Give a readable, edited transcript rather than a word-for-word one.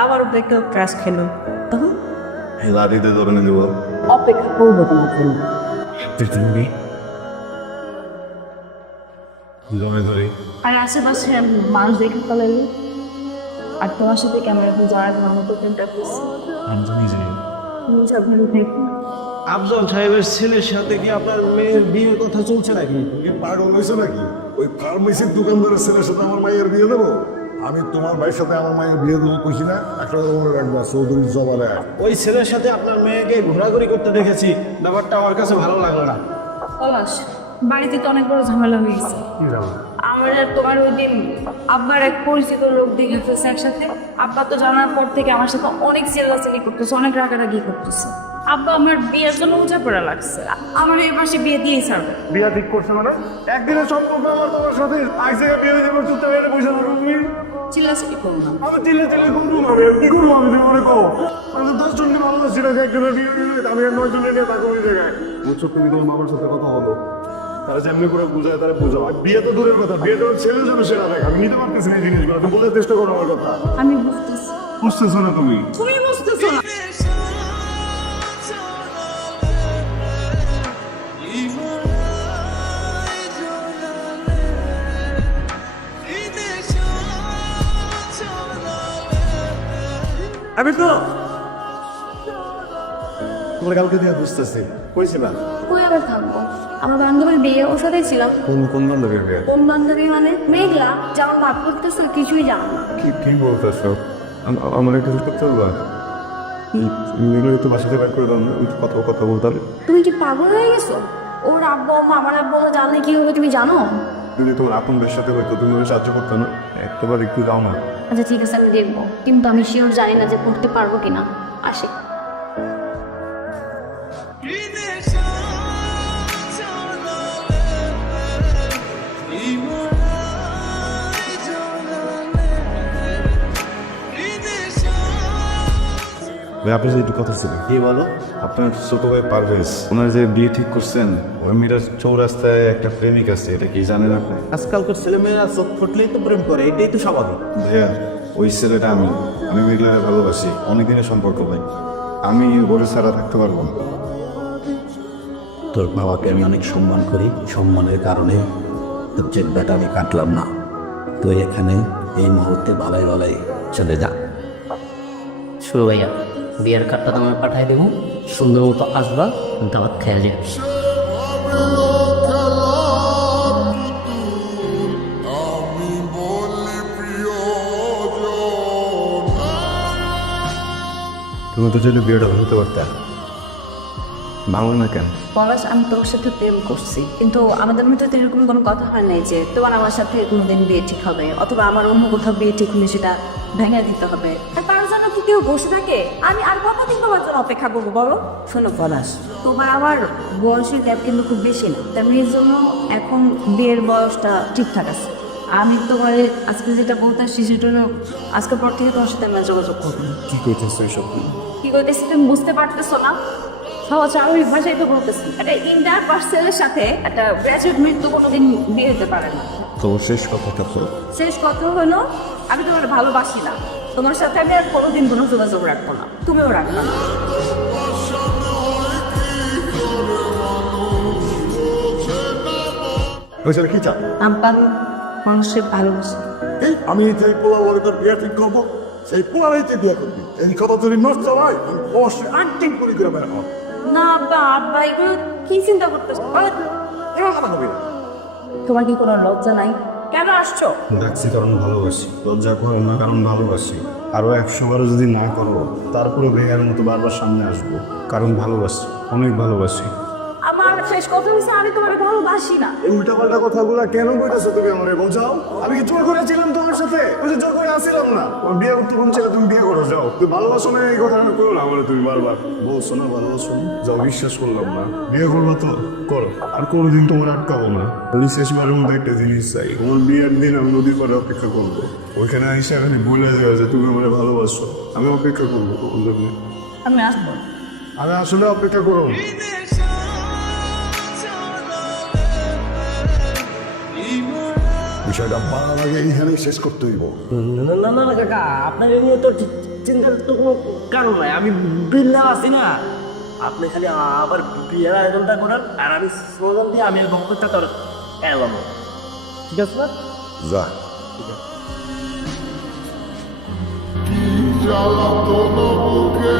আমার উপরে কেউ ক্রাশ খেলো তখন এই লাঠিতে ধরে নিয়ে দেবো। অপেক্ষা করবো তোমার জন্য। পৃথিবী জমে ধরি। আর আশেপাশে মানুষ দেখে ফেলালো আর তোমার সাথে ক্যামেরা জড়াই দেওয়ার মতো প্রেমটা করছি। আমি তো নিজেই তুমি সব ভালো থাকো। আফজল সাহেবের ছেলের সাথে কি আপনার মেয়ের বিয়ের কথা চলছে নাকি? তুমি পাগল হয়েছো নাকি? ওই ফার্মেসির দোকানদারের ছেলের সাথে আমার মায়ের বিয়ে দেবো? আমি তোমার ভাইয়ের সাথে আমার মায়ের বিয়ে দেবো কইছি না? একটা মনে রাখবা, চৌধুরী জবারে। ওই ছেলের সাথে আপনার মেয়েকে ঘোরাঘুরি করতে দেখেছি, ব্যাপারটা আমার কাছে ভালো লাগলো না। পলাশ, বাড়িতে তো অনেক বড় ঝামেলা হয়ে গেছে। আমার আর তোমার ওই দিন আব্বার এক পরিচিত লোক দেখে ফেলছে একসাথে। আব্বা তো জানার পর থেকে আমার সাথে অনেক চেল্লাচেলি করতেছে, অনেক রাগারাগি করতেছে। আব্বা আমার বিয়ের জন্য উঁচা পড়া লাগছে, আমার এই পাশে বিয়ে দিয়েই ছাড়বে। বিয়া ঠিক করছে মানে একদিনের সম্পর্ক আমার তোমার সাথে এক জায়গায় বিয়ে দিয়ে চুপচাপ এনে বসে থাকো তুমি। চিল্লাচিল্লি করো না। আমি চিল্লে চিল্লে করবো আমি কি করবো? আমি মনে করো আমি তো 10 জনকে ভালোবাসি না, একজনের বিয়ে দিয়ে আমি আর 9 জনের নিয়ে থাকবো ওই জায়গায়। বুঝছো, তুমি তোমার মামার সাথে কথা বলো, তারা যেমনি করে বুঝায় তারা বুঝাও। বিয়ে তো দূরের কথা, বিয়ে তো ছেলের জন্য সেরা দেখা। আমি নিতে পারতেছি না এই জিনিসগুলো, তুমি বলার চেষ্টা করো আমার কথা। আমি বুঝতেছি, বুঝতেছো না তুমি? তুমি বুঝতেছো না। আমি তো তোমার কালকে দিয়ে বুঝতেছি কইছিলাম। কই আবার থাকবো? আমার বান্ধবীর বিয়ে, ওর সাথেই ছিলাম। কোন বান্ধবীর বিয়ে? কোন বান্ধবী মানে? মেঘলা, যেমন ভাব করতেছো কিছুই জানো না। কি বলতেছো? আমার একটু করতে হবে। এগুলো তো বাসাতে বাইর করে দাও না, আমি তো কথা বলতাম। তুমি কি পাগল হয়ে গেছো? ওর আব্বু আম্মা, আমার আব্বু আম্মা জানলে কি হবে তুমি জানো? যদি তোমার আপনদের সাথে হয়তো তুমি ওকে সাহায্য করতে না, একটাবার একটু যাও না। আচ্ছা ঠিক আছে, আমি দেখবো, কিন্তু আমি শিওর জানি না যে করতে পারবো কিনা। আসি। ভাই আপনার সাথে একটু কথা ছিল। কি বলো? আপনার ছোট ভাই পারভেজ, ওনার যে বিয়ে ঠিক করছেন, ওই মেয়েটার চৌরাস্তায় একটা প্রেমিক আছে, এটা কি জানেন আপনি? আজকালকার ছেলেমেয়েরা চোখ ফুটলেই তো প্রেম করে, এটাই তো স্বাভাবিক। ভাইয়া ওই ছেলেটা আমি মেঘলারে ভালোবাসি, অনেকদিনের সম্পর্ক ভাই। আমি ওরে ছাড়া থাকতে পারবো না। তোর বাবাকে আমি অনেক সম্মান করি, সম্মানের কারণে তোর চেকটা আমি কাটলাম না। তুই এখানে এই মুহূর্তে ভালাই ভালাই চলে যা। শুরু ভাইয়া, বিয়ার কার্ডটা তোমার পাঠাই দেবো, সুন্দর মতো আসবা, দাওয়াত খেয়াল যাবে। তুমি তো চাইলে বিয়েটা ভাঙতে পারতে, ভাঙো না কেন? পলাশ, আমি তোর সাথে প্রেম করছি, কিন্তু আমাদের মধ্যে তো এরকম কোনো কথা হয় নাই যে তোমার আমার সাথে কোনোদিন বিয়ে ঠিক হবে, অথবা আমার অন্য কোথাও বিয়ে ঠিক হলে সেটা ভেঙে দিতে হবে। আর তার জন্য কি কেউ বসে থাকে? আমি আর কতদিন তোমার জন্য অপেক্ষা করবো বলো? শোনো পলাশ, তোমার আমার বয়সের গ্যাপ কিন্তু খুব বেশি না, তেমনি এর জন্য এখন বিয়ের বয়সটা ঠিকঠাক আছে। আমি তোমার আজকে যেটা বলতে আসছি সেটা হলো, আজকের পর থেকে তোমার সাথে আমরা যোগাযোগ করবো না। কি করতেছো এইসব? কি করতেছি তুমি বুঝতে পারতেছো না? সহজ স্বাভাবিক ভাষায় তো বলতেছি, একটা ইন্টার পার্সেলের সাথে একটা গ্র্যাজুয়েট মেয়ের তো কোনোদিন বিয়ে হতে পারে না। তোমার শেষ কথাটা তো শেষ কথা হলো, আমি তোমার ভালোবাসি না, তোমার সাথে আমি আর কোনোদিন কোনো যোগাযোগ রাখবো না, তুমিও রাখবো না। ওই ছেলে কি চা? আমি মানুষের ভালোবাসি। আমি যেই পোলা বলে তোর বিয়ে ঠিক করবো, সেই পোলারই তুই বিয়ে করবি। এই কথা যদি নষ্ট হয়, আমি অবশ্যই আন্টিং করে বেড়াবো। না আব্বা, আব্বা এগুলো কি চিন্তা করতেছো? এবার কথা হবে না। তোমার কি কোনো লজ্জা নাই? কেন আসছো? ডাকছি কারণ ভালোবাসি, লজ্জা করো না কারণ ভালোবাসি। আরো 100 বারও যদি না করো, তারপরে ভেঙার মতো বারবার সামনে আসবো, কারণ ভালোবাসি, অনেক ভালোবাসি। আমার শেষ কথা হচ্ছে, আমি তোমার ভালোবাসি না। এই উল্টাপাল্টা কথাগুলো কেন বলতেছো তুমি আমারে বোঝাও? আমি কি জোর করেছিলাম তোমার সাথে? ওই যে জোর করে আসছিলাম না। ওর বিয়ে করতে কোন ছেলে, তুমি বিয়ে করো যাও। তুমি ভালোবাসো না এই কথা করো না আমারে, তুমি বারবার বলছো না ভালোবাসো না। যাও, বিশ্বাস করলাম না। বিয়ে করবো তো করো, আর কোনোদিন তোমার আটকাবো না। আমি শেষবারের মধ্যে একটা জিনিস চাই, তোমার বিয়ের দিন আমি নদীর পাড়ে অপেক্ষা করবো। ওইখানে এসে আমি বলে দেওয়া যে তুমি আমারে ভালোবাসো, আমি অপেক্ষা করবো। আমি আসবো। আমি আসলে অপেক্ষা করবো। বিষয়টা বাড়ার আগে এইখানেই শেষ করতে হইব। না না না কাকা, আপনার এমনি তো ঠিক চিন্তার তো কোনো কারণ নাই, আমি বিল্লা আছি না। আপনি খালি আবার বিয়ের আয়োজনটা করেন আর আমি স্লোগান দিয়ে আমি বক্তব্যটা তোর এলাম, ঠিক আছে না? যা জ্বালাতন বুকে